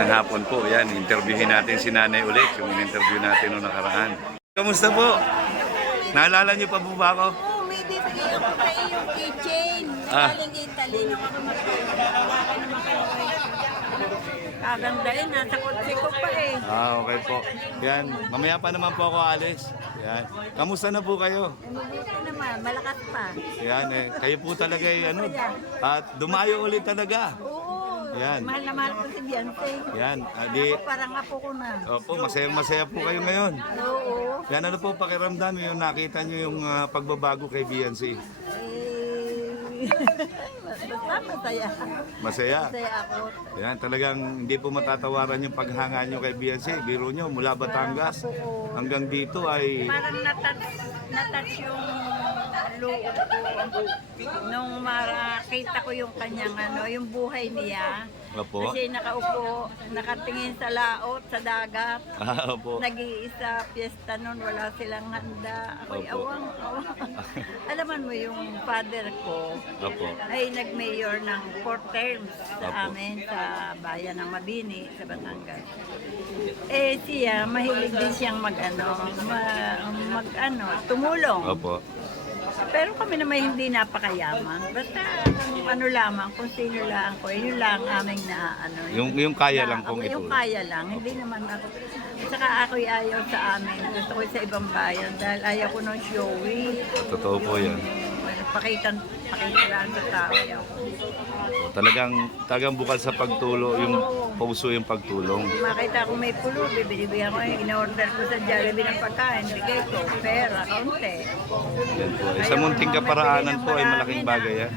Magandang hapon po. Yan, interviewin natin si Nanay ulit, yung interview natin noong nakaraan. Kamusta po? Naalala niyo pa po ba ako? Oo, may bibigay ako sa iyong keychain. Galing Italy. Nung ako magkakalawakan naman kayo. Kagandahin, nasa kotse ko pa eh. Okay po. Yan, mamaya pa naman po ako alis. Yan. Kamusta na po kayo? Mabuti naman, malakas pa. Yan kayo po talaga at dumayo ulit talaga. Oo, Yan. mahal na mahal ko si Beyonce. Yan, Ako parang apo ko na. opo, masaya po kayo ngayon. Oo. Yan, ano po pakiramdam yung nakita niyo yung pagbabago kay Beyonce? Basta masaya. Masaya. Masaya ako. Yan, talagang hindi po matatawaran yung paghanga nyo kay Beyonce. Biro nyo, mula Batangas hanggang dito ay... Parang natouch yung loob ko nung makita ko yung kanyang yung buhay niya. Opo. Kasi nakaupo, nakatingin sa laot, sa dagat. Opo. Nag-iisa, piyesta nun, wala silang handa. Ako'y Opo. awang. Alaman mo yung father ko Opo. ay nag-mayor ng 4 terms sa Opo. amin sa bayan ng Mabini, sa Batangas. Siya, mahilig din siyang tumulong. Opo. Pero kami naman hindi napakayaman. Basta kung ano lamang, kung sino lang ko, yun lang aming Yung kaya lang pong ito. Yung kaya lang, hindi naman ako. Saka ako'y ayaw sa amin. Gusto ko sa ibang bayan dahil ayaw ko ng showy. Totoo po yan. Pakita lang sa tao. Ayaw ko. Talagang bukal sa pagtulo, yung puso yung pagtulong. Makita ko may pulo, bibili ko in-order ko sa Jollibee ng pagkain, bigay ko, pera, kaunti. Yan po. Sa munting kaparaanan po ay malaking bagay yan.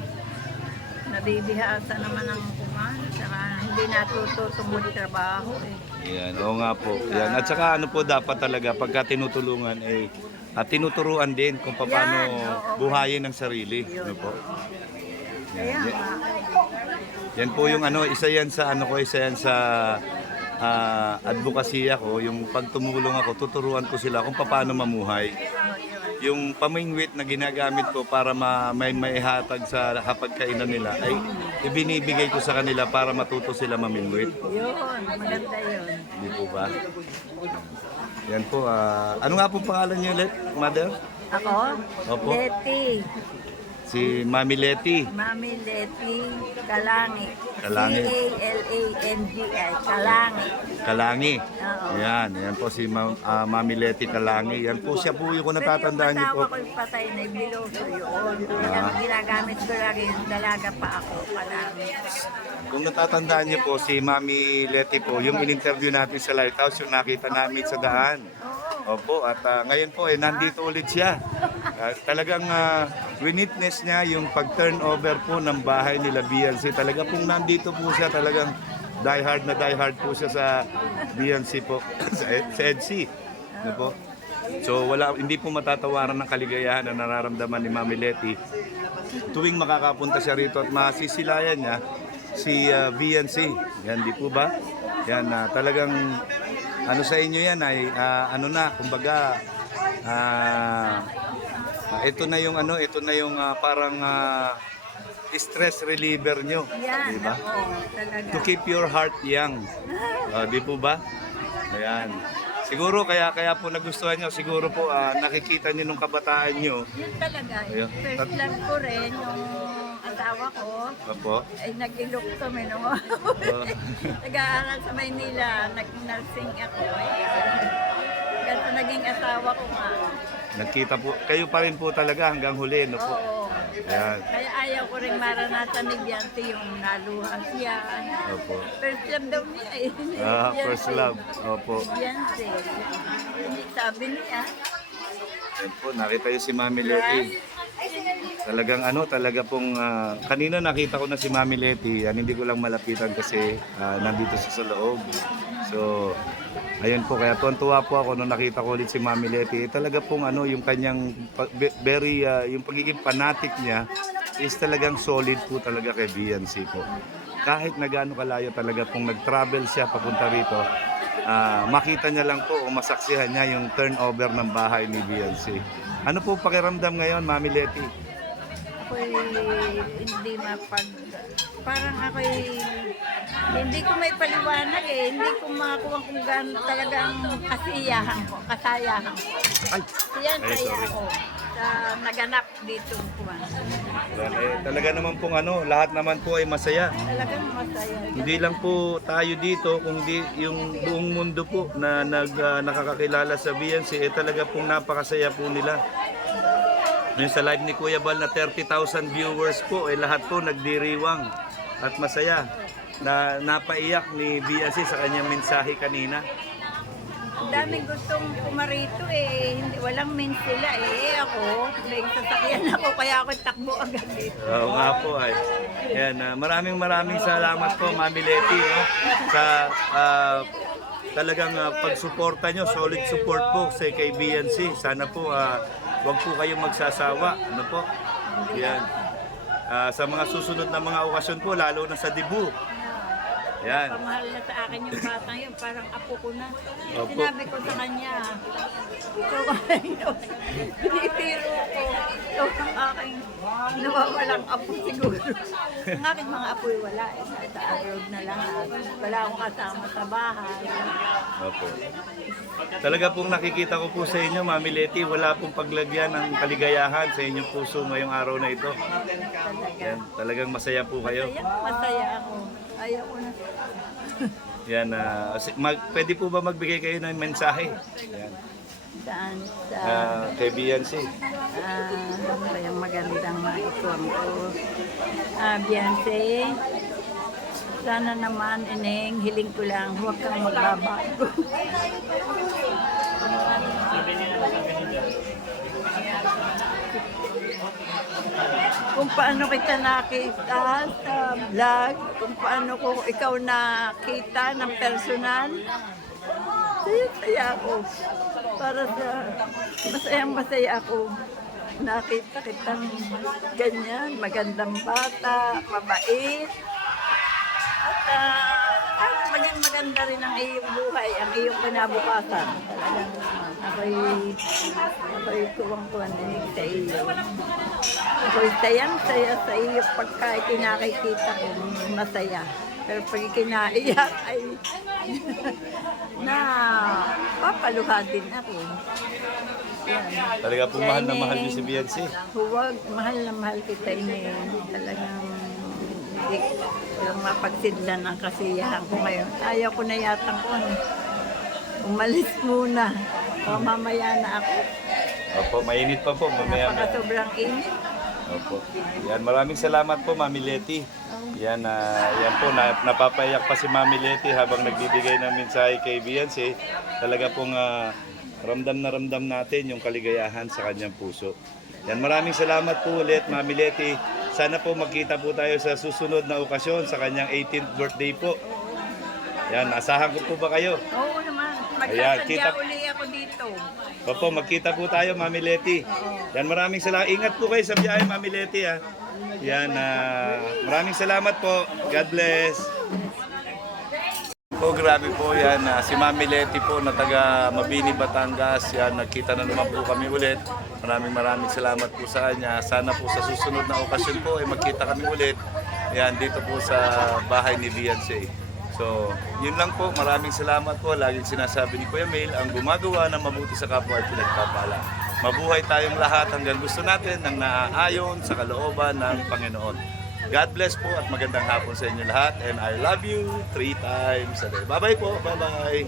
Nabibihasa naman ang kuman, saka hindi natututong trabaho eh. Yan, oo nga po. Yan. At saka ano po dapat talaga pagka tinutulungan at tinuturuan din kung paano buhayin ang sarili. Ano po? Kaya Yan po yung isa yan sa advokasya ko, yung pagtumulong ako, tuturuan ko sila kung paano mamuhay. Yung pamingwit na ginagamit ko para may maihatag sa hapagkainan nila ay ibinibigay ko sa kanila para matuto sila mamingwit. yun, maganda yun. Hindi po ba? Yan po. Ano nga po pangalan niyo ulit, Mother? Ako? Opo. Leti. Si Mami Leti. Mami Leti Kalangi. Kalangi. Kalangi. Kalangi. Kalangi. Oo. Yan po si Mami Leti Kalangi. Yan po siya po yung kung natatandaan niyo po. Pero yung asawa ko yung patay na biloso yun. Yung ginagamit ko lagi yung dalaga pa ako. Kalangi. Kung natatandaan niyo po si Mami Leti po, yung in-interview natin sa Lighthouse, yung nakita namin sa daan. Opo, at ngayon po nandito ulit siya. Talagang winitness niya yung pag-turnover po ng bahay nila Beyonce. Talaga pong nandito po siya, talagang die hard po siya sa Beyonce po, sa EDC. Ano po? So hindi po matatawaran ng kaligayahan na nararamdaman ni Mami Leti tuwing makakapunta siya rito at masisilayan niya si Beyonce. Yan, di po ba? Yan, talagang sa inyo yan ay kumbaga ito na yung parang stress reliever nyo, Yan, di ba? talaga. To keep your heart young. Di po ba? Ayan. Siguro kaya po nagustuhan nyo, siguro po nakikita nyo nung kabataan nyo. Yun talaga. Ayun. First love ko rin, yung asawa ko, Opo. ay nag-ilok kami nung nag-aaral sa Maynila, nag-nursing ako. Ganito naging asawa ko nga. Nagkita po, kayo pa rin po talaga hanggang huli, no po? Oo. Ayan. Kaya ayaw ko rin maranasan ni Beyonce yung naluha siya. Opo. First love daw niya eh. First love. Opo. Beyonce. Sabi niya. Ayan po, nakita yung si Mami Leti. Talaga pong, kanina nakita ko na si Mami Leti, hindi ko lang malapitan kasi nandito siya sa loob. So, ayun po, kaya tuwan-tuwa po ako nung nakita ko ulit si Mami Leti. Talaga pong yung kanyang yung pagiging fanatic niya is talagang solid po talaga kay Beyonce po. Kahit na gaano kalayo talaga pong nag-travel siya papunta rito, makita niya lang po o masaksihan niya yung turnover ng bahay ni Beyonce. Ano po pakiramdam ngayon, Mami Leti? Ako ako'y hindi parang ako'y hindi ko may paliwanag eh. Hindi ko makakuha kung gaano talagang kasayahan ko. Ay, Yan ay, saya sorry. ako sa naganap dito kuwan. Talaga naman pong lahat naman po ay masaya. Talagang masaya. Hindi lang po tayo dito, kundi yung buong mundo po na nakakakilala sa BNC, talaga pong napakasaya po nila. Yung sa live ni Kuya Bal na 30,000 viewers po, lahat po nagdiriwang at masaya na napaiyak ni BNC sa kanyang mensahe kanina. Ang daming gustong pumarito eh. Hindi, walang means sila eh. Ako, may sasakyan ako kaya ako takbo agad dito. Oo nga po ay. Yan, maraming salamat po Mami Leti no, sa talagang pagsuporta nyo, solid support po sa kay BNC. Sana po wag po kayong magsasawa. Ano po? Yan. Sa mga susunod na mga okasyon po, lalo na sa debut. Yan. Pamahal na sa akin yung batang yun, parang apo ko na. Opo. Sinabi ko sa kanya, binibiro ko, ito ang aking nawawalang apo siguro. Ang aking mga apo'y wala eh, sa abroad na lahat. Wala akong kasama sa bahay. Opo. Talaga pong nakikita ko po sa inyo, Mami Leti, wala pong paglagyan ng kaligayahan sa inyong puso ngayong araw na ito. Talaga. Yan, talagang masaya po kayo. Masaya ako. Ayaw ko na. Yan, pwede po ba magbigay kayo ng mensahe? Yan. Saan? Sa... Kay BNC. ano ba yung magandang maikuwang ko? Beyonce, sana naman, Ineng, hiling ko lang, huwag kang magbabago. Kung paano kita nakita sa vlog, kung paano ko ikaw nakita ng personal, saya ako. Para sa masaya ako. Nakita kitang ganyan, magandang bata, mabait. At maging maganda rin ang iyong buhay, ang iyong kinabukasan. Talagang ako'y kuwang-kuwang dinig sa iyo. Ako'y sayang-saya sa iyo pagka ikinakikita ko, masaya. Pero pag ikinaiyak ay na papaluha din ako. Yan. Talaga po mahal na mahal niyo si BNC. Huwag, mahal na mahal kita ini. Talagang hindi ko mapagsidlan ang kasiyahan ko ngayon. Ayaw ko na yatang ko. Umalis muna. O mamaya na ako. Opo, mainit pa po. Mamaya. Napaka sobrang init. Opo. Yan, maraming salamat po Mami Leti. Yan, yan po, napapayak pa si Mami Leti habang nagbibigay ng mensahe kay BNC. Talaga pong ramdam na ramdam natin yung kaligayahan sa kanyang puso. Yan, maraming salamat po ulit Mami Leti. Sana po magkita po tayo sa susunod na okasyon sa kanyang 18th birthday po. Yan, asahan ko po ba kayo? Oo naman. Ayan, Magsasadya uli ako dito. Opo, magkita po tayo, Mami Leti. Yan, maraming salamat. Ingat po kayo sa biyahe, Mami Leti. Ha? Yan, maraming salamat po. God bless. Po, grabe po yan. Si Mami Leti po na taga Mabini, Batangas. Yan, nagkita na naman po kami ulit. Maraming salamat po sa kanya. Sana po sa susunod na okasyon po ay magkita kami ulit. Yan, dito po sa bahay ni BNC. So, yun lang po. Maraming salamat po. Laging sinasabi ni Kuya Mail, ang gumagawa ng mabuti sa kapwa ay pinagpapala. Mabuhay tayong lahat hanggang gusto natin ng naaayon sa kalooban ng Panginoon. God bless po at magandang hapon sa inyo lahat. And I love you 3 times a day. Bye-bye po. Bye-bye.